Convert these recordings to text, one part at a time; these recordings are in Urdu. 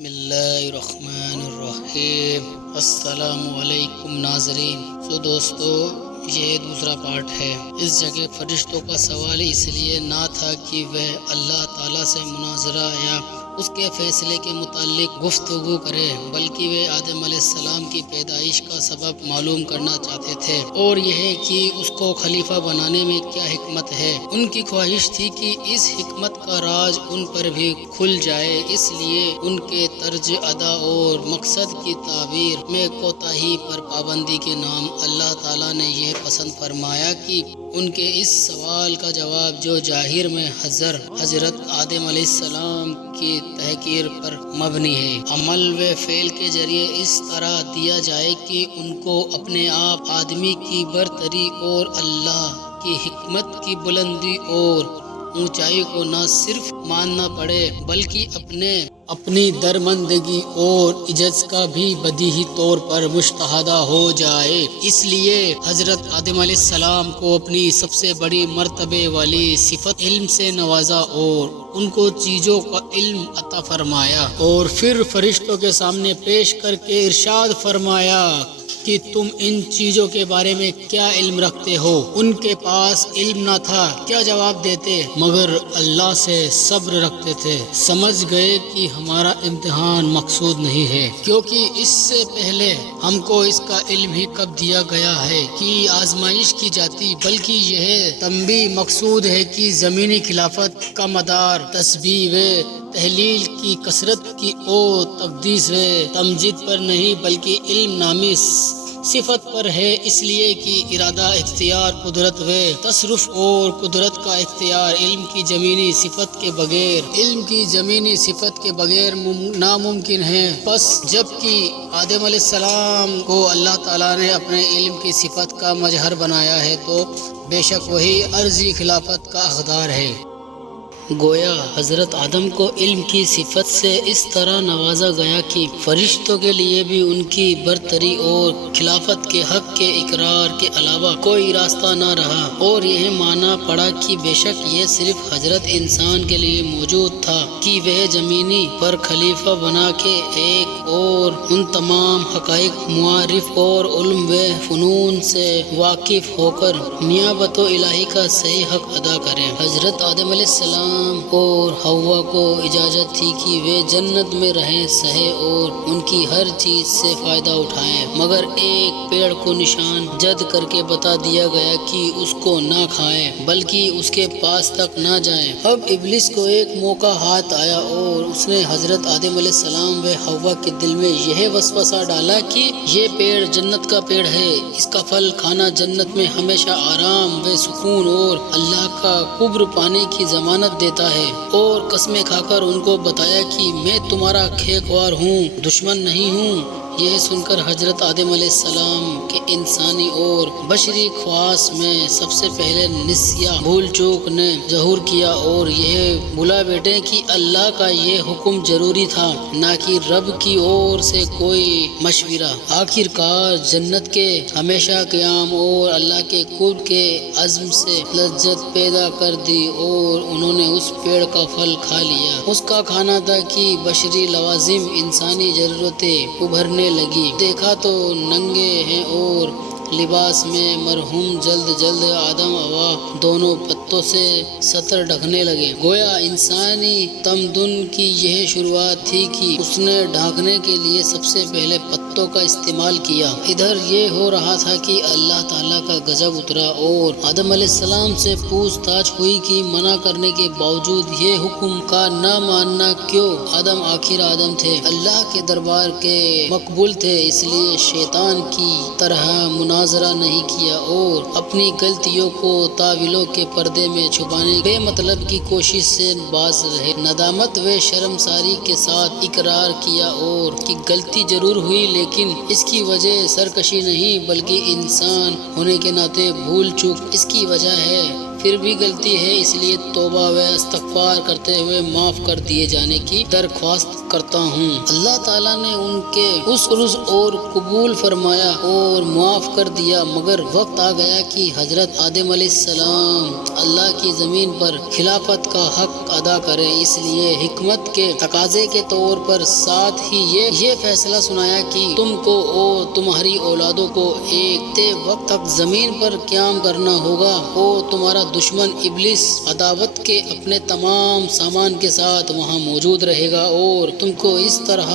بسم اللہ الرحمن الرحیم۔ السلام علیکم ناظرین۔ دوستو، یہ دوسرا پارٹ ہے۔ اس جگہ فرشتوں کا سوال اس لیے نہ تھا کہ وہ اللہ تعالیٰ سے مناظرہ یا اس کے فیصلے کے متعلق گفتگو کرے، بلکہ وہ آدم علیہ السلام کی پیدائش کا سبب معلوم کرنا چاہتے تھے، اور یہ کہ اس کو خلیفہ بنانے میں کیا حکمت ہے۔ ان کی خواہش تھی کہ اس حکمت کا راز ان پر بھی کھل جائے، اس لیے ان کے طرز ادا اور مقصد کی تعبیر میں کوتاہی پر پابندی کے نام اللہ تعالیٰ نے یہ پسند فرمایا کہ ان کے اس سوال کا جواب جو ظاہر میں حضرت آدم علیہ السلام کی تحقیر پر مبنی ہے، عمل و فعل کے ذریعے اس طرح دیا جائے کہ ان کو اپنے آپ آدمی کی برتری اور اللہ کی حکمت کی بلندی اور اونچائی کو نہ صرف ماننا پڑے، بلکہ اپنی درمندگی اور عجز کا بھی بدیہی طور پر مشاہدہ ہو جائے۔ اس لیے حضرت آدم علیہ السلام کو اپنی سب سے بڑی مرتبے والی صفت علم سے نوازا اور ان کو چیزوں کا علم عطا فرمایا، اور پھر فرشتوں کے سامنے پیش کر کے ارشاد فرمایا کہ تم ان چیزوں کے بارے میں کیا علم رکھتے ہو؟ ان کے پاس علم نہ تھا، کیا جواب دیتے؟ مگر اللہ سے صبر رکھتے تھے۔ سمجھ گئے کہ ہمارا امتحان مقصود نہیں ہے، کیونکہ اس سے پہلے ہم کو اس کا علم ہی کب دیا گیا ہے کہ آزمائش کی جاتی، بلکہ یہ تنبیہ مقصود ہے کہ زمینی خلافت کا مدار تسبیح و تحلیل کی کثرت کی اور تقدیس و تمجید پر نہیں، بلکہ علم نامی صفت پر ہے، اس لیے کہ ارادہ، اختیار، قدرت و تصرف اور قدرت کا اختیار علم کی زمینی صفت کے بغیر ناممکن ہے۔ پس جب کہ آدم علیہ السلام کو اللہ تعالیٰ نے اپنے علم کی صفت کا مظہر بنایا ہے، تو بے شک وہی عرضی خلافت کا حقدار ہے۔ گویا حضرت آدم کو علم کی صفت سے اس طرح نوازا گیا کہ فرشتوں کے لیے بھی ان کی برتری اور خلافت کے حق کے اقرار کے علاوہ کوئی راستہ نہ رہا، اور یہ مانا پڑا کہ بے شک یہ صرف حضرت انسان کے لیے موجود تھا کہ وہ زمینی پر خلیفہ بنا کے ایک اور ان تمام حقائق، معارف اور علم و فنون سے واقف ہو کر نیابت الہی کا صحیح حق ادا کرے۔ حضرت آدم علیہ السلام اور حوا کو اجازت تھی کہ وہ جنت میں رہیں، سہیں اور ان کی ہر چیز سے فائدہ اٹھائیں، مگر ایک پیڑ کو نشان زد کر کے بتا دیا گیا کہ اس کو نہ کھائیں، بلکہ اس کے پاس تک نہ جائیں۔ اب ابلیس کو ایک موقع ہاتھ آیا اور اس نے حضرت آدم علیہ السلام و حوا کے دل میں یہ وسوسہ ڈالا کہ یہ پیڑ جنت کا پیڑ ہے، اس کا پھل کھانا جنت میں ہمیشہ آرام و سکون اور اللہ کا قرب پانے کی ضمانت دیتا ہے، اور قسمیں کھا کر ان کو بتایا کہ میں تمہارا کھیکوار ہوں، دشمن نہیں ہوں۔ یہ سن کر حضرت آدم علیہ السلام کے انسانی اور بشری خواص میں سب سے پہلے نسیاں، بھول چوک نے ظہور کیا، اور یہ بھلا بیٹھے کہ اللہ کا یہ حکم ضروری تھا، نہ کہ رب کی اور سے کوئی مشورہ۔ آخر کار جنت کے ہمیشہ قیام اور اللہ کے قرب کے عزم سے لذت پیدا کر دی، اور انہوں نے اس پیڑ کا پھل کھا لیا۔ اس کا کھانا تھا کہ بشری لوازم، انسانی ضرورتیں ابھرنے لگی۔ دیکھا تو ننگے ہیں اور لباس میں مرحوم، جلد آدم حوا دونوں پتوں سے سطر ڈھکنے لگے۔ گویا انسانی تمدن کی یہ شروعات تھی کہ اس نے ڈھانکنے کے لیے سب سے پہلے پتوں کا استعمال کیا۔ ادھر یہ ہو رہا تھا کہ اللہ تعالیٰ کا غضب اترا اور آدم علیہ السلام سے پوچھ تاچھ ہوئی کہ منع کرنے کے باوجود یہ حکم کا نہ ماننا کیوں؟ آدم آخر آدم تھے، اللہ کے دربار کے مقبول تھے، اس لیے شیطان کی طرح مناظرہ نہیں کیا اور اپنی غلطیوں کو تاویلوں کے پردے میں چھپانے بے مطلب کی کوشش سے باز رہے۔ ندامت و شرمساری کے ساتھ اقرار کیا اور کہ غلطی ضرور ہوئی، لیکن اس کی وجہ سرکشی نہیں بلکہ انسان ہونے کے ناطے بھول چوک اس کی وجہ ہے۔ پھر بھی غلطی ہے، اس لیے توبہ و استغفار کرتے ہوئے معاف کر دیے جانے کی درخواست کرتا ہوں۔ اللہ تعالیٰ نے ان کے اس عرض اور قبول فرمایا اور معاف کر دیا، مگر وقت آ گیا کہ حضرت آدم علیہ السلام اللہ کی زمین پر خلافت کا حق ادا کریں۔ اس لیے حکمت کے تقاضے کے طور پر ساتھ ہی یہ فیصلہ سنایا کہ تم کو اور تمہاری اولادوں کو ایک طے وقت تک زمین پر قیام کرنا ہوگا، اور تمہارا دشمن ابلیس عداوت کے اپنے تمام سامان کے ساتھ وہاں موجود رہے گا، اور تم کو اس طرح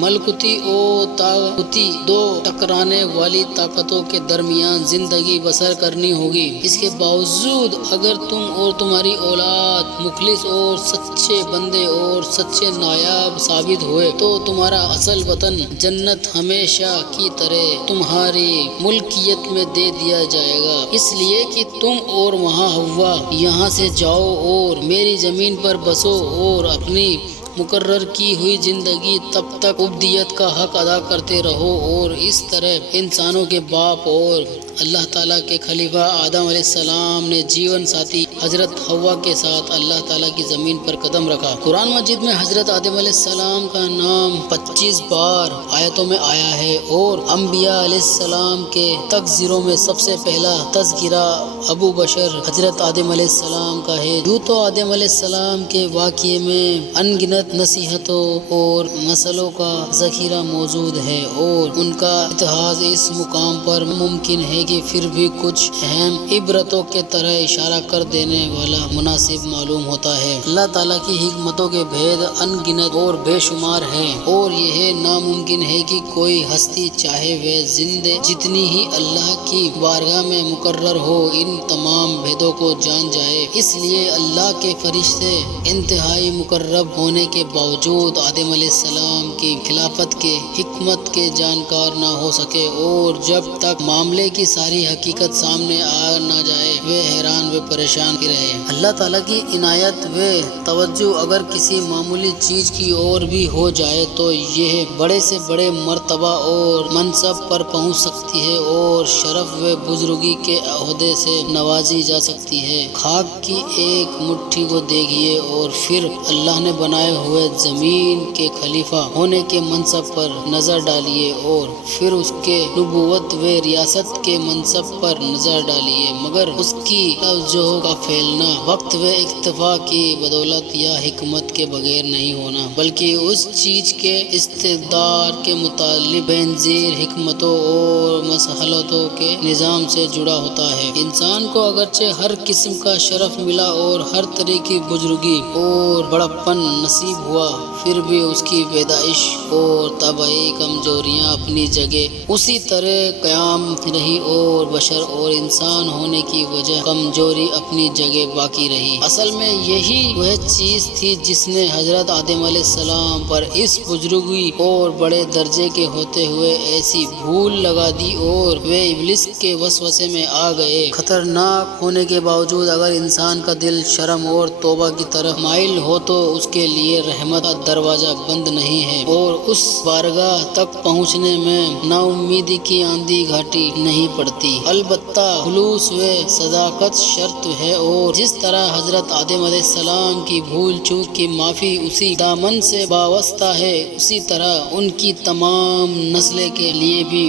ملکوتی اور طاغوتی دو ٹکرانے والی طاقتوں کے درمیان زندگی بسر کرنی ہوگی۔ اس کے باوجود اگر تم اور تمہاری اولاد مخلص اور سچے بندے اور سچے نایاب ثابت ہوئے تو تمہارا اصل وطن جنت ہمیشہ کی طرح تمہاری ملکیت میں دے دیا جائے گا، اس لیے کہ تم اور وہاں ہوا یہاں سے جاؤ اور میری زمین پر بسو اور اپنی مقرر کی ہوئی زندگی تب تک عبودیت کا حق ادا کرتے رہو، اور اس طرح انسانوں کے باپ اور اللہ تعالیٰ کے خلیفہ آدم علیہ السلام نے جیون ساتھی حضرت حوا کے ساتھ اللہ تعالیٰ کی زمین پر قدم رکھا۔ قرآن مجید میں حضرت آدم علیہ السلام کا نام 25 بار آیتوں میں آیا ہے، اور انبیاء علیہ السلام کے تذکروں میں سب سے پہلا تذکرہ ابو بشر حضرت آدم علیہ السلام کا ہے۔ یوں تو آدم علیہ السلام کے واقعے میں ان گنت نصیحتوں اور مسئلوں کا ذخیرہ موجود ہے، اور ان کا اتحاد اس مقام پر ممکن ہے کہ پھر بھی کچھ اہم عبرتوں کے طرح اشارہ کر دینے والا مناسب معلوم ہوتا ہے۔ اللہ تعالیٰ کی حکمتوں کے بھید ان گنت اور بے شمار ہیں، اور یہ ناممکن ہے کہ کوئی ہستی چاہے وہ زندے جتنی ہی اللہ کی بارگاہ میں مقرر ہو ان تمام بھیدوں کو جان جائے۔ اس لیے اللہ کے فرشتے انتہائی مقرب ہونے کے باوجود آدم علیہ السلام کی خلافت کے حکمت کے جانکار نہ ہو سکے، اور جب تک معاملے کی ساری حقیقت سامنے آ نہ جائے وہ حیران و پریشان ہی رہے۔ اللہ تعالیٰ کی عنایت و توجہ اگر کسی معمولی چیز کی اور بھی ہو جائے تو یہ بڑے سے بڑے مرتبہ اور منصب پر پہنچ سکتی ہے، اور شرف و بزرگی کے عہدے سے نوازی جا سکتی ہے۔ خاک کی ایک مٹھی کو دیکھیے اور پھر اللہ نے بنائے ہوئے زمین کے خلیفہ ہونے کے منصب پر نظر ڈالیے، اور پھر اس کے نبوت و ریاست کے منصب پر نظر ڈالیے، مگر اس کی توجہ کا پھیلنا وقت و اکتفا کی بدولت یا حکمت کے بغیر نہیں ہونا، بلکہ اس چیز کے استقدار کے متعلق بینظیر حکمتوں اور مصلحتوں کے نظام سے جڑا ہوتا ہے۔ انسان کو اگرچہ ہر قسم کا شرف ملا اور ہر طرح کی بزرگی اور بڑپن نصیب ہوا، پھر بھی اس کی پیدائش اور طبعی کمزوریاں اپنی جگہ اسی طرح قائم رہی، اور بشر اور انسان ہونے کی وجہ کمزوری اپنی جگہ باقی رہی۔ اصل میں یہی وہ چیز تھی جس نے حضرت آدم علیہ السلام پر اس بزرگی اور بڑے درجے کے ہوتے ہوئے ایسی بھول لگا دی، اور وہ ابلیس کے وسوسے میں آ گئے۔ خطرناک ہونے کے باوجود اگر انسان کا دل شرم اور توبہ کی طرف مائل ہو تو اس کے لیے رحمت کا دروازہ بند نہیں ہے، اور اس بارگاہ تک پہنچنے میں نا امیدی کی آندھی گھاٹی نہیں پڑتی۔ البتہ خلوص و صداقت شرط ہے، اور جس طرح حضرت آدم علیہ السلام کی بھول چوک کی معافی اسی دامن سے وابستہ ہے، اسی طرح ان کی تمام نسل کے لیے بھی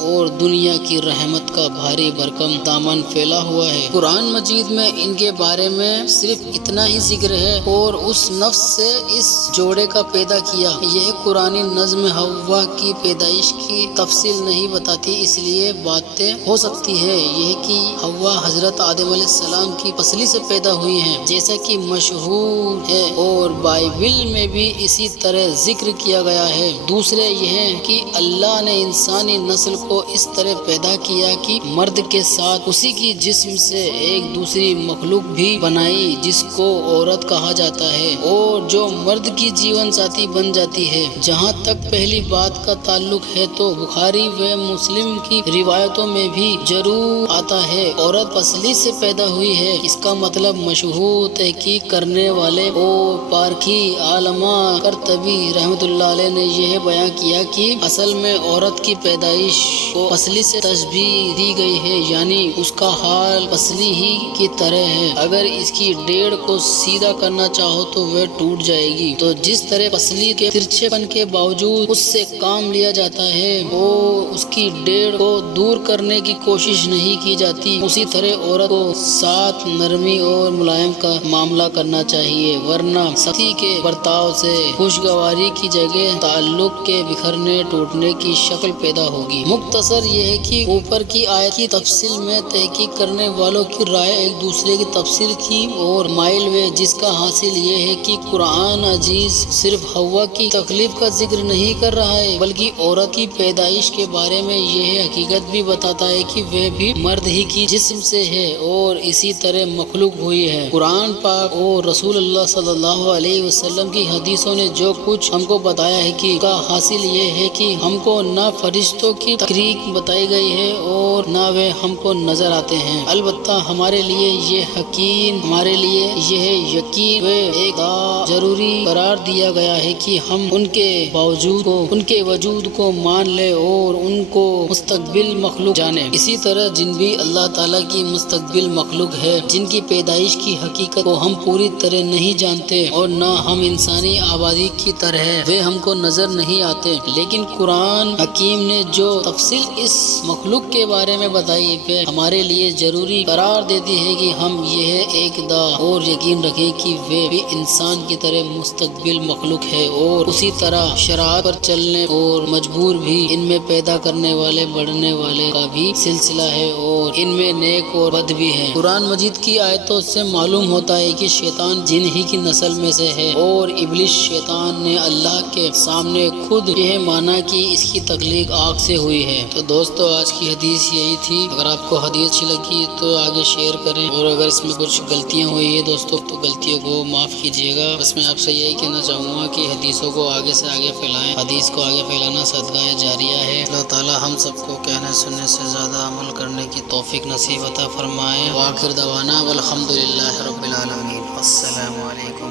اور دنیا کی رحمت کا بھاری بھرکم دامن پھیلا ہوا ہے۔ قرآن مجید میں ان کے بارے میں صرف اتنا ہی ذکر ہے، اور اس نفس سے اس جوڑے کا پیدا کیا۔ یہ قرآن نظم حوا کی پیدائش کی تفصیل نہیں بتاتی، اس لیے باتیں ہو سکتی ہے یہ کہ حوا حضرت آدم علیہ السلام کی پسلی سے پیدا ہوئی ہیں، جیسا کہ مشہور ہے، اور بائبل میں بھی اسی طرح ذکر کیا گیا ہے۔ دوسرے یہ ہے کہ اللہ نے انسانی نسل کو اس طرح پیدا کیا کہ مرد کے ساتھ اسی کی جسم سے ایک دوسری مخلوق بھی بنائی جس کو عورت کہا جاتا ہے، اور جو مرد کی جیون ساتھی بن جاتی ہے۔ جہاں تک پہلی بات کا تعلق ہے تو بخاری و مسلم کی روایتوں روایتوں میں بھی ضرور آتا ہے عورت پسلی سے پیدا ہوئی ہے۔ اس کا مطلب مشہور تحقیق کرنے والے اور پارکھی علامہ قرطبی رحمۃ اللہ علیہ نے یہ بیان کیا کہ اصل میں عورت کی پیدائش کو پسلی سے تشبیہ دی گئی ہے، یعنی اس کا حال پسلی ہی کی طرح ہے۔ اگر اس کی ڈیڑھ کو سیدھا کرنا چاہو تو وہ ٹوٹ جائے گی۔ تو جس طرح پسلی کے ترچھے پن کے باوجود اس سے کام لیا جاتا ہے اور اس کی ڈیڑھ کو دور کرنے کی کوشش نہیں کی جاتی، اسی طرح عورت کو ساتھ نرمی اور ملائم کا معاملہ کرنا چاہیے، ورنہ سختی کے برتاؤ سے خوشگواری کی جگہ تعلق کے بکھرنے ٹوٹنے کی شکل پیدا ہوگی۔ مختصر یہ ہے کہ اوپر کی آیت کی تفصیل میں تحقیق کرنے والوں کی رائے ایک دوسرے کی تفسیر کی اور مائل ہوئے، جس کا حاصل یہ ہے کہ قرآن عزیز صرف حوا کی تخلیق کا ذکر نہیں کر رہا ہے بلکہ عورت کی پیدائش کے بارے میں یہ حقیقت بھی بتاتا ہے کہ وہ بھی مرد ہی کی جسم سے ہے اور اسی طرح مخلوق ہوئی ہے۔ قرآن پاک اور رسول اللہ صلی اللہ علیہ وسلم کی حدیثوں نے جو کچھ ہم کو بتایا ہے کہ کا حاصل یہ ہے کہ ہم کو نہ فرشتوں کی تخلیق بتائی گئی ہے اور نہ وہ ہم کو نظر آتے ہیں، البتہ ہمارے لیے یہ یقین و ایک ضروری قرار دیا گیا ہے کہ ہم ان کے وجود کو مان لیں اور ان کو مستقبل مخلوق جانیں۔ اسی طرح جن بھی اللہ تعالیٰ کی مستقبل مخلوق ہے، جن کی پیدائش کی حقیقت کو ہم پوری طرح نہیں جانتے اور نہ ہم انسانی آبادی کی طرح وہ ہم کو نظر نہیں آتے، لیکن قرآن حکیم نے جو تفصیل اس مخلوق کے بارے میں بتائی وہ ہمارے لیے ضروری قرار دیتی ہے کہ ہم یہ ایک اور یقین رکھیں کہ وہ بھی انسان کی طرح مستقبل مخلوق ہے اور اسی طرح شرائط پر چلنے اور مجبور بھی ان میں پیدا کرنے والے بڑھنے والے کا بھی سلسلہ ہے اور ان میں نیک اور بد بھی ہے۔ قرآن مجید کی آیتوں سے معلوم ہوتا ہے کہ شیطان جن ہی کی نسل میں سے ہے اور ابلیس شیطان نے اللہ کے سامنے خود یہ مانا کہ اس کی تخلیق آگ سے ہوئی ہے۔ تو دوستو آج کی حدیث یہی تھی۔ اگر آپ کو حدیث اچھی لگی تو آگے شیئر کریں اور اگر اس میں کچھ غلطیاں ہوئی ہے دوستو تو غلطیوں کو معاف کیجیے گا۔ بس میں آپ سے یہی کہنا چاہوں گا کہ حدیثوں کو آگے سے آگے پھیلائیں، حدیث کو آگے پھیلانا صدقہ جاریہ ہے۔ اللہ تعالی ہم سب کو کہنے سننے سے زیادہ عمل کرنے کی توفیق نصیب عطا فرمائے۔ وآخر دعوانا والحمدللہ رب العالمین۔ السلام علیکم۔